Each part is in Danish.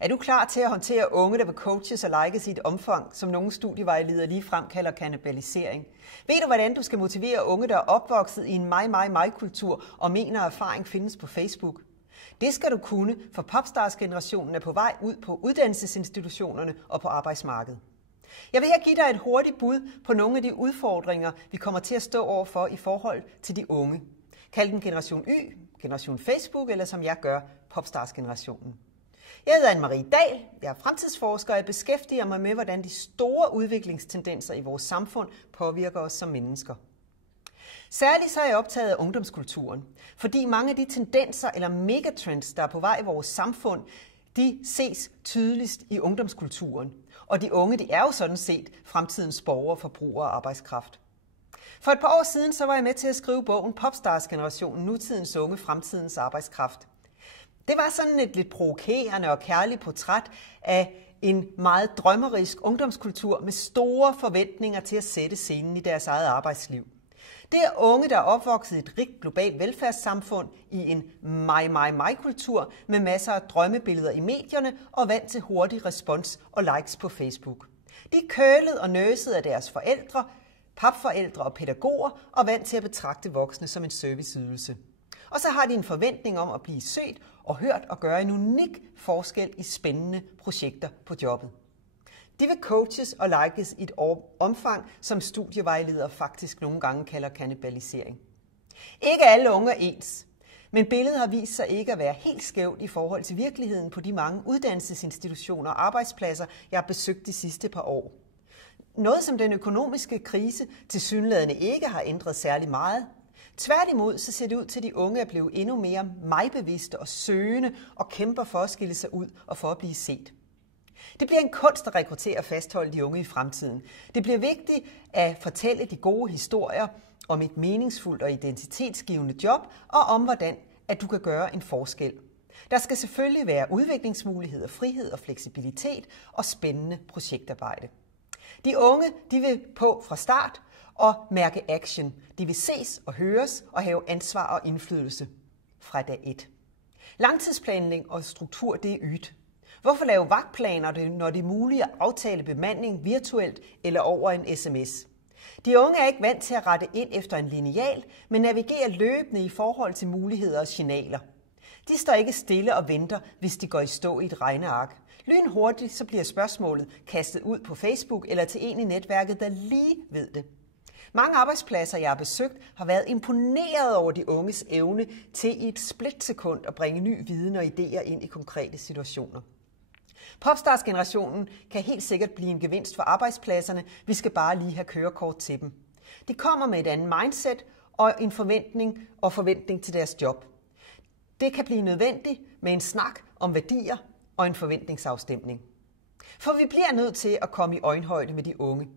Er du klar til at håndtere unge, der vil coaches og likes i et omfang, som nogle studievejledere ligefrem kalder kannibalisering? Ved du, hvordan du skal motivere unge, der er opvokset i en mig-kultur og mener, at erfaring findes på Facebook? Det skal du kunne, for popstars-generationen er på vej ud på uddannelsesinstitutionerne og på arbejdsmarkedet. Jeg vil her give dig et hurtigt bud på nogle af de udfordringer, vi kommer til at stå overfor i forhold til de unge. Kald den generation Y, generation Facebook, eller som jeg gør, popstars-generationen. Jeg hedder Anne-Marie Dahl, jeg er fremtidsforsker, og jeg beskæftiger mig med, hvordan de store udviklingstendenser i vores samfund påvirker os som mennesker. Særligt så er jeg optaget af ungdomskulturen, fordi mange af de tendenser eller megatrends, der er på vej i vores samfund, de ses tydeligst i ungdomskulturen. Og de unge, de er jo sådan set fremtidens borgere, forbrugere og arbejdskraft. For et par år siden så var jeg med til at skrive bogen Popstars-generationen, nutidens unge, fremtidens arbejdskraft. Det var sådan et lidt provokerende og kærligt portræt af en meget drømmerisk ungdomskultur med store forventninger til at sætte scenen i deres eget arbejdsliv. Det er unge, der er opvokset i et rigt globalt velfærdssamfund i en mig-kultur med masser af drømmebilleder i medierne og vant til hurtig respons og likes på Facebook. De er kølet og nøset af deres forældre, papforældre og pædagoger og vant til at betragte voksne som en serviceydelse. Og så har de en forventning om at blive set og hørt og gøre en unik forskel i spændende projekter på jobbet. De vil coaches og likes i et omfang, som studievejledere faktisk nogle gange kalder kannibalisering. Ikke alle unge er ens, men billedet har vist sig ikke at være helt skævt i forhold til virkeligheden på de mange uddannelsesinstitutioner og arbejdspladser, jeg har besøgt de sidste par år. Noget som den økonomiske krise tilsyneladende ikke har ændret særlig meget. Tværtimod så ser det ud til, at de unge er blevet endnu mere mig-bevidste og søgende og kæmper for at skille sig ud og for at blive set. Det bliver en kunst at rekruttere og fastholde de unge i fremtiden. Det bliver vigtigt at fortælle de gode historier om et meningsfuldt og identitetsgivende job, og om hvordan at du kan gøre en forskel. Der skal selvfølgelig være udviklingsmuligheder, frihed og fleksibilitet og spændende projektarbejde. De unge de vil på fra start og mærke action. De vil ses og høres og have ansvar og indflydelse fra dag 1. Langtidsplanlægning og struktur det er ydt. Hvorfor lave vagtplaner, når det er muligt at aftale bemanding virtuelt eller over en sms? De unge er ikke vant til at rette ind efter en lineal, men navigerer løbende i forhold til muligheder og signaler. De står ikke stille og venter, hvis de går i stå i et regneark. Lynhurtigt så bliver spørgsmålet kastet ud på Facebook eller til en i netværket, der lige ved det. Mange arbejdspladser, jeg har besøgt, har været imponeret over de unges evne til i et splitsekund at bringe ny viden og idéer ind i konkrete situationer. Popstars-generationen kan helt sikkert blive en gevinst for arbejdspladserne. Vi skal bare lige have kørekort til dem. De kommer med et andet mindset og en forventning til deres job. Det kan blive nødvendigt med en snak om værdier og en forventningsafstemning. For vi bliver nødt til at komme i øjenhøjde med de unge.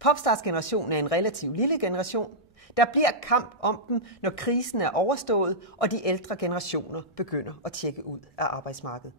Popstars-generationen er en relativt lille generation. Der bliver kamp om dem, når krisen er overstået, og de ældre generationer begynder at tjekke ud af arbejdsmarkedet.